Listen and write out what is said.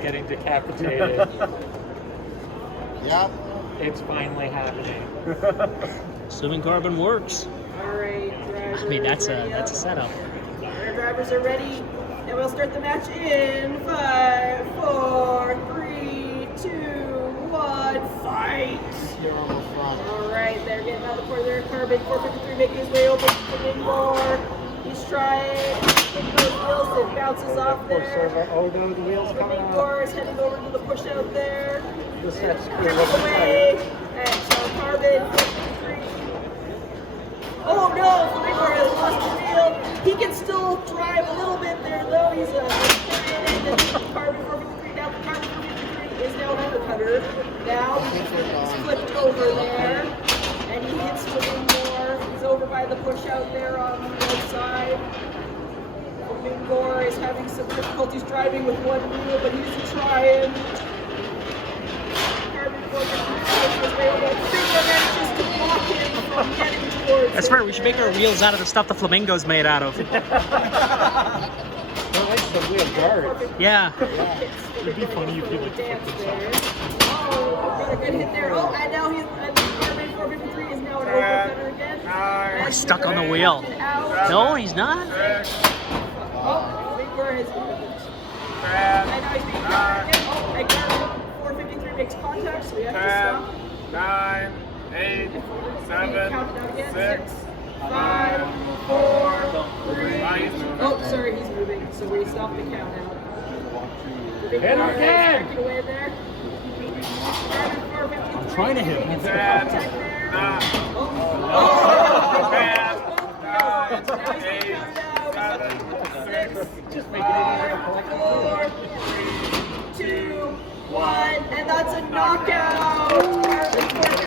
getting decapitated. Yep. It's finally happening. Assuming carbon works. All right, drivers. I mean, that's a setup. Our drivers are ready, and we'll start the match in 5, 4, 3, 2, 1, fight! You're on the front. All right, they're getting out of the corner. They're carbon 453 making his way over to Flamingore. He's trying to hit those wheels. It bounces off there. Oh no, the wheels coming off. Flamingore is heading over to the push out there. The set's Trips away. And so carbon 453. Oh no, Flamingore has lost the wheel. He can still drive a little bit there though. He's carrying in the carbon 453. Now the carbon 453 is now an undercutter. Now he's flipped over there. And he hits Flamingore. He's over by the push out there on the outside. Flamingore is having some difficulties driving with one wheel, but he's trying. Carbon 453 is way over. Finger manages to block him from getting towards That's right. We should make our wheels out of the stuff the flamingo's made out of. That likes the wheel guard. Yeah. It'd be funny if you would dance there. Oh, got a good hit there. Oh, and now he's Carbon 453 is now an overcutter again. He's stuck on the wheel. No, he's not. Oh, Flamingore has moved. And now he's being covered again. Oh, and Carbon 453 makes contact, so we have to stop. 9, 8, 7, Count it out again. 6, 5, 4, 3. Oh, sorry, he's moving, so we stop the count out. Hit him again! Get away there. I'm trying to hit him. 10, 9, Oh, 8, 7, 6, Just make it easier to collect. 4, 3, 2, 1, and that's a knockout!